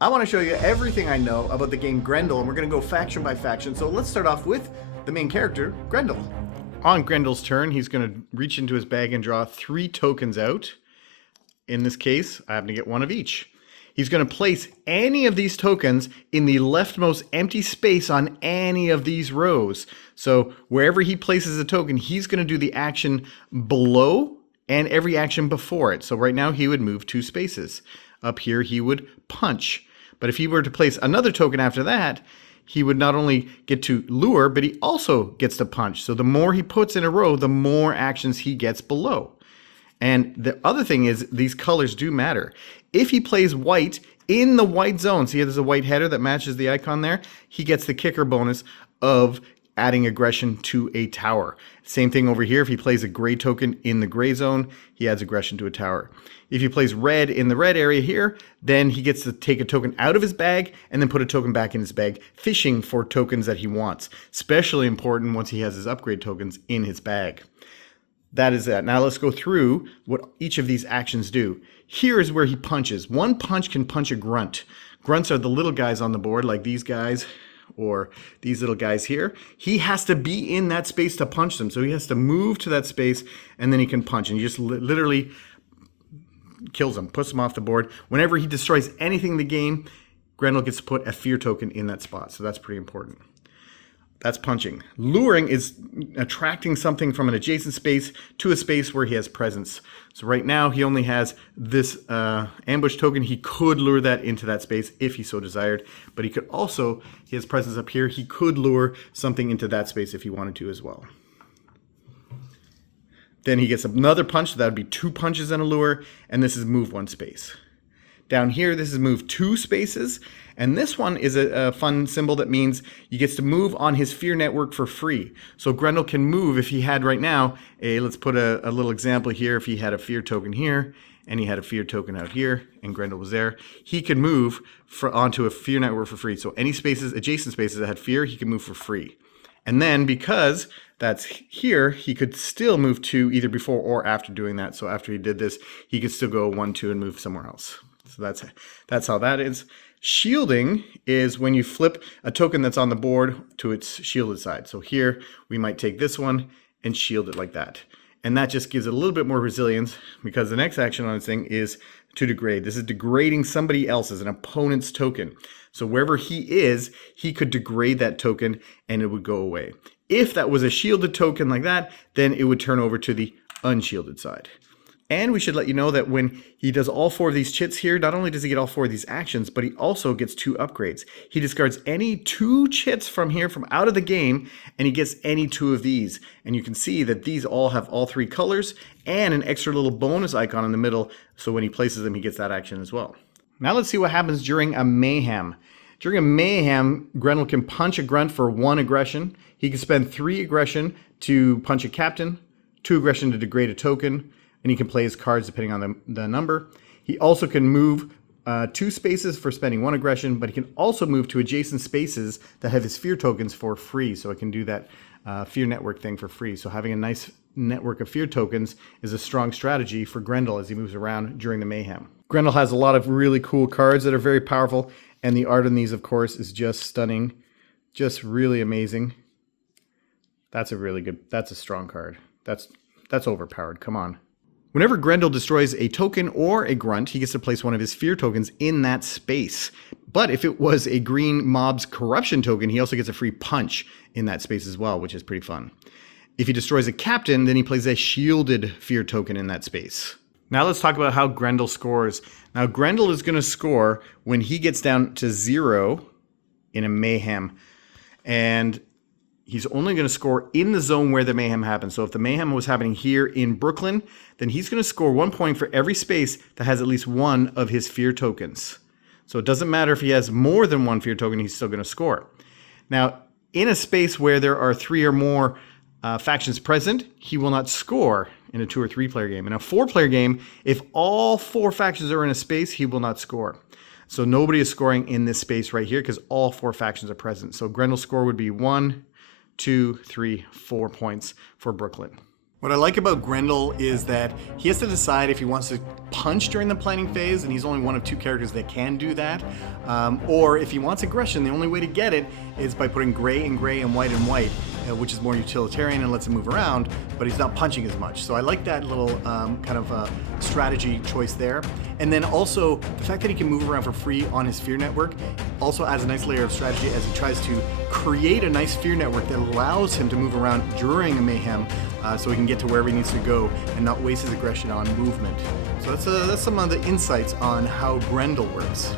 I want to show you everything I know about the game Grendel, and we're going to go faction by faction. So let's start off with the main character, Grendel. On Grendel's turn, he's going to reach into his bag and draw 3 tokens out. In this case, I happen to get one of each. He's going to place any of these tokens in the leftmost empty space on any of these rows. So wherever he places a token, he's going to do the action below and every action before it. So right now he would move 2 spaces. Up here he would punch. But if he were to place another token after that, he would not only get to lure, but he also gets to punch. So the more he puts in a row, the more actions he gets below. And the other thing is, these colors do matter. If he plays white in the white zone, see there's a white header that matches the icon there, he gets the kicker bonus of adding aggression to a tower. Same thing over here. If he plays a gray token in the gray zone, he adds aggression to a tower. If he plays red in the red area here, then he gets to take a token out of his bag and then put a token back in his bag, fishing for tokens that he wants. Especially important once he has his upgrade tokens in his bag. That is that. Now let's go through what each of these actions do. Here is where he punches. One punch can punch a grunt. Grunts are the little guys on the board, like these guys or these little guys here. He has to be in that space to punch them. So he has to move to that space and then he can punch. And he just literally kills them, puts them off the board. Whenever he destroys anything in the game, Grendel gets to put a fear token in that spot. So that's pretty important. That's punching. Luring is attracting something from an adjacent space to a space where he has presence. So right now he only has this ambush token. He could lure that into that space if he so desired, but he could also, he has presence up here, he could lure something into that space if he wanted to as well. Then he gets another punch, so that would be 2 punches and a lure, and this is move 1 space. Down here, this is move 2 spaces, and this one is a fun symbol that means he gets to move on his fear network for free. So Grendel can move if he had right now, let's put a little example here. If he had a fear token here, and he had a fear token out here, and Grendel was there, he could move onto a fear network for free. So any spaces, adjacent spaces that had fear, he can move for free. And then because that's here, he could still move 2 either before or after doing that. So after he did this, he could still go 1, 2 and move somewhere else. So that's how that is. Shielding is when you flip a token that's on the board to its shielded side. So here we might take this one and shield it like that. And that just gives it a little bit more resilience because the next action on this thing is to degrade. This is degrading somebody else's, an opponent's token. So wherever he is, he could degrade that token and it would go away. If that was a shielded token like that, then it would turn over to the unshielded side. And we should let you know that when he does all 4 of these chits here, not only does he get all 4 of these actions, but he also gets 2 upgrades. He discards any 2 chits from here, from out of the game, and he gets any 2 of these. And you can see that these all have all 3 colors and an extra little bonus icon in the middle. So when he places them, he gets that action as well. Now let's see what happens during a mayhem. During a mayhem, Grendel can punch a grunt for 1 aggression. He can spend 3 aggression to punch a captain, 2 aggression to degrade a token, and he can play his cards depending on the number. He also can move 2 spaces for spending 1 aggression, but he can also move to adjacent spaces that have his fear tokens for free. So it can do that fear network thing for free. So having a nice network of fear tokens is a strong strategy for Grendel as he moves around during the mayhem. Grendel has a lot of really cool cards that are very powerful, and the art on these, of course, is just stunning, just really amazing. That's a strong card. That's overpowered. Come on. Whenever Grendel destroys a token or a grunt, he gets to place one of his fear tokens in that space. But if it was a green mob's corruption token, he also gets a free punch in that space as well, which is pretty fun. If he destroys a captain, then he plays a shielded fear token in that space. Now let's talk about how Grendel scores. Now Grendel is going to score when he gets down to 0 in a mayhem. And he's only going to score in the zone where the mayhem happens. So if the mayhem was happening here in Brooklyn, then he's going to score 1 point for every space that has at least 1 of his fear tokens. So it doesn't matter if he has more than 1 fear token, he's still going to score. Now, in a space where there are 3 or more factions present, he will not score in a 2 or 3 player game. In a 4-player game, if all 4 factions are in a space, he will not score. So nobody is scoring in this space right here because all 4 factions are present. So Grendel's score would be 1, 2, 3, 4 points for Brooklyn. What I like about Grendel is that he has to decide if he wants to punch during the planning phase, and he's only one of 2 characters that can do that, or if he wants aggression, the only way to get it is by putting gray and gray and white, which is more utilitarian and lets him move around, but he's not punching as much. So I like that little kind of strategy choice there. And then also the fact that he can move around for free on his fear network also adds a nice layer of strategy as he tries to create a nice fear network that allows him to move around during a mayhem, so he can get to wherever he needs to go and not waste his aggression on movement. So that's some of the insights on how Grendel works.